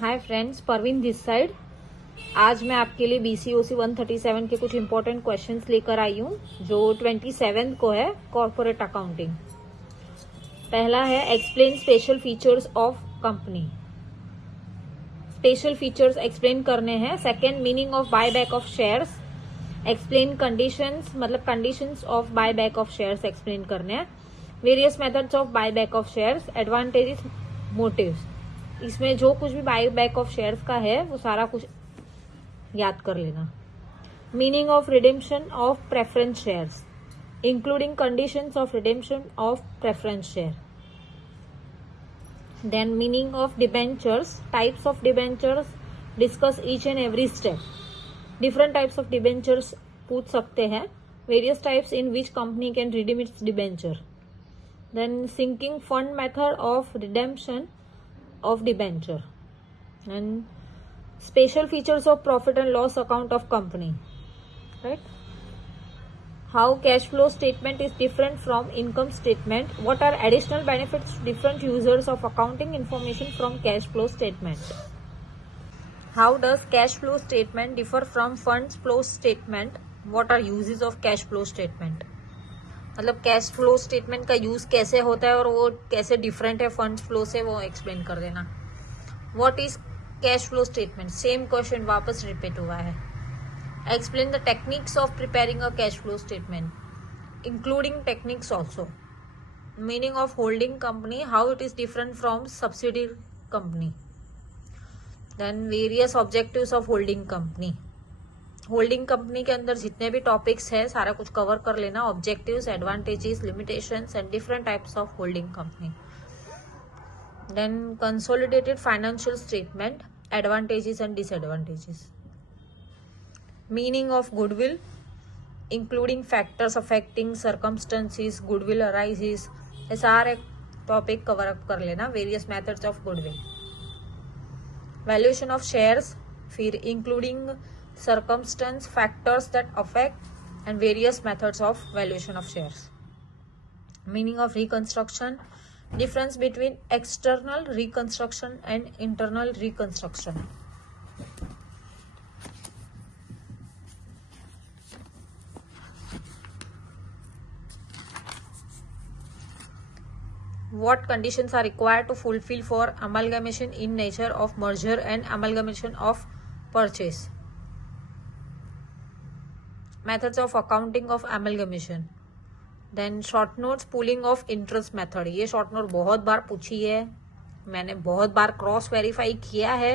Hi friends, Parveen this side. आज मैं आपके लिए BCOC 137 के कुछ इंपॉर्टेंट क्वेश्चंस लेकर आई हूँ जो 27 को है, कॉर्पोरेट अकाउंटिंग। पहला है explain special features of company. Special features explain करने हैं। Second, meaning of buy back of shares. Explain conditions, मतलब conditions of buy back of shares explain करने हैं। Various methods of buy back of shares, advantages, motives. इसमें जो कुछ भी bye back of shares का है वो सारा कुछ याद कर लेना। Meaning of redemption of preference shares, including conditions of redemption of preference share. Then meaning of debentures, types of debentures, discuss each and every step. Different types of debentures पूछ सकते हैं। Various types in which company can redeem its debenture. Then sinking fund method of redemption of debenture and special features of profit and loss account of company, right? How cash flow statement is different from income statement. What are additional benefits to different users of accounting information from cash flow statement? How does cash flow statement differ from funds flow statement? What are uses of cash flow statement? मतलब cash flow statement का यूज कैसे होता है और वो कैसे डिफरेंट है fund flow से, वो एक्सप्लेन कर देना। What is cash flow statement, same question वापस रिपीट हुआ है। Explain the techniques of preparing a cash flow statement, including techniques also. Meaning of holding company, how it is different from subsidy company. Then various objectives of holding company. Holding company के अंदर जितने भी टॉपिक्स है सारा कुछ cover कर लेना। Objectives, advantages, limitations and different types of holding company. Then consolidated financial statement, advantages and disadvantages. Meaning of goodwill, including factors affecting circumstances goodwill arises. ये सारे टॉपिक कवर अप कर लेना। Various methods of goodwill. Valuation of shares, फिर including circumstance, factors that affect and various methods of valuation of shares. Meaning of reconstruction, difference between external reconstruction and internal reconstruction. What conditions are required to fulfill for amalgamation in nature of merger and amalgamation of purchase. Methods of accounting of amalgamation. Then short notes, pooling of interest method. ये short note बहुत बार पूछी है, मैंने बहुत बार cross verify किया है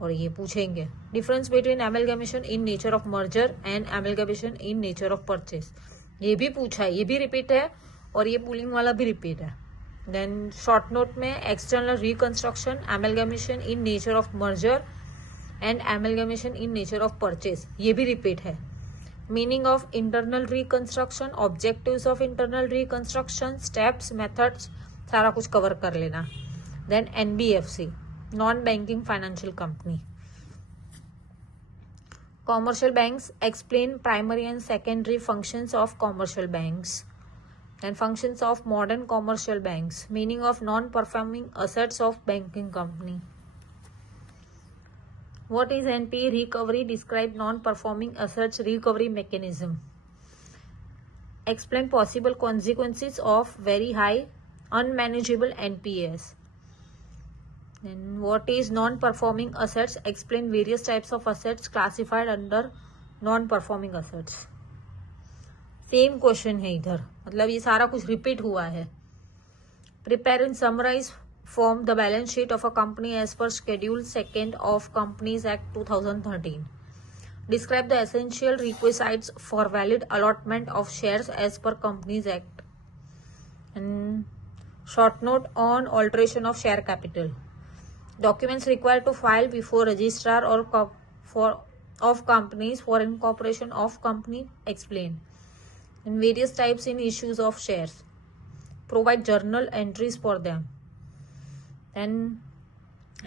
और ये पूछेंगे। Difference between amalgamation in nature of merger and amalgamation in nature of purchase. ये भी पूछा है, ये भी रिपीट है और ये pooling वाला भी रिपीट है। Then short note में external reconstruction, amalgamation in nature of merger and amalgamation in nature of purchase, ये भी रिपीट है। Meaning of internal reconstruction, objectives of internal reconstruction, steps, methods, सारा कुछ कवर कर लेना। Then NBFC, non banking financial company. Commercial banks, explain primary and secondary functions of commercial banks and functions of modern commercial banks. Meaning of non performing assets of banking company. What is NPA recovery? Describe non-performing assets recovery mechanism. Explain possible consequences of very high unmanageable NPAs. Then what is non-performing assets? Explain various types of assets classified under non-performing assets. Same question है इधर, मतलब ये सारा कुछ रिपीट हुआ है। Prepare and summarize form the balance sheet of a company as per Schedule 2nd of Companies Act 2013. Describe the essential requisites for valid allotment of shares as per Companies Act. And short note on alteration of share capital. Documents required to file before registrar or of companies for incorporation of company explain. And various types in issues of shares. Provide journal entries for them. Then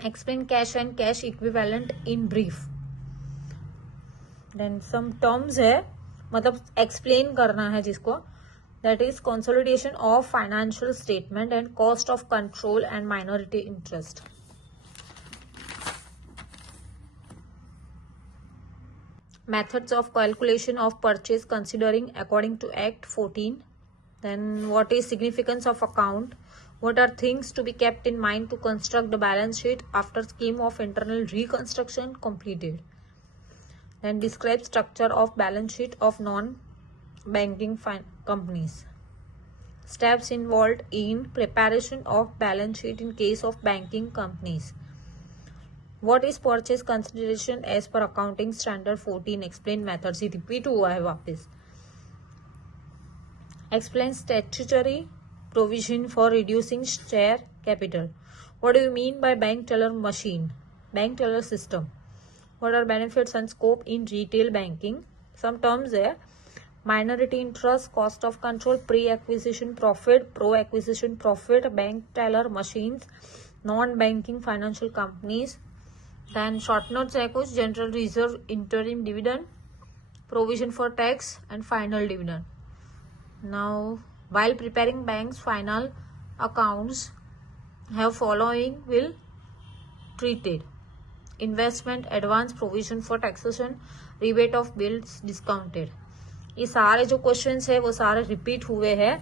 explain cash and cash equivalent in brief. Then some terms है, मतलब explain करना है जिसको, that is consolidation of financial statement and cost of control and minority interest. Methods of calculation of purchase considering according to Act 14. Then what is significance of account? What are things to be kept in mind to construct the balance sheet after scheme of internal reconstruction completed? Then describe structure of balance sheet of non-banking companies. Steps involved in preparation of balance sheet in case of banking companies. What is purchase consideration as per accounting standard 14? Explain methods. ये रिपीट हुआ है वापस. Explain statutory provision for reducing share capital. What do you mean by bank teller machine? Bank teller system. What are benefits and scope in retail banking? Some terms है. Minority interest, cost of control, pre-acquisition profit, pro-acquisition profit, bank teller machines, non-banking financial companies. Then short notes है कुछ. General reserve, interim dividend, provision for tax and final dividend. Now, while preparing bank's final accounts, have following will treated: investment, advance, provision for taxation, rebate of bills discounted. ये सारे जो क्वेश्चंस है वो सारे रिपीट हुए हैं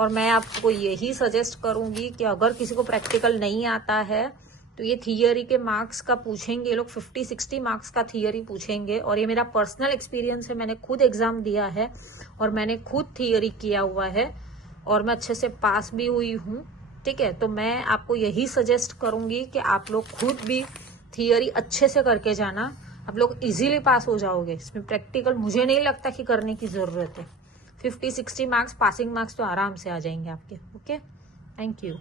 और मैं आपको यही सजेस्ट करूंगी कि अगर किसी को प्रैक्टिकल नहीं आता है तो ये थियरी के मार्क्स का पूछेंगे. ये लोग 50-60 मार्क्स का थियरी पूछेंगे और ये मेरा पर्सनल एक्सपीरियंस है. मैंने खुद एग्जाम दिया है और मैंने खुद थियरी किया हुआ है और मैं अच्छे से पास भी हुई हूँ. ठीक है, तो मैं आपको यही सजेस्ट करूंगी कि आप लोग खुद भी थियरी अच्छे से करके जाना. आप लोग इजीली पास हो जाओगे. इसमें प्रैक्टिकल मुझे नहीं लगता कि करने की जरूरत है. 50-60 मार्क्स पासिंग मार्क्स तो आराम से आ जाएंगे आपके. Okay, thank you.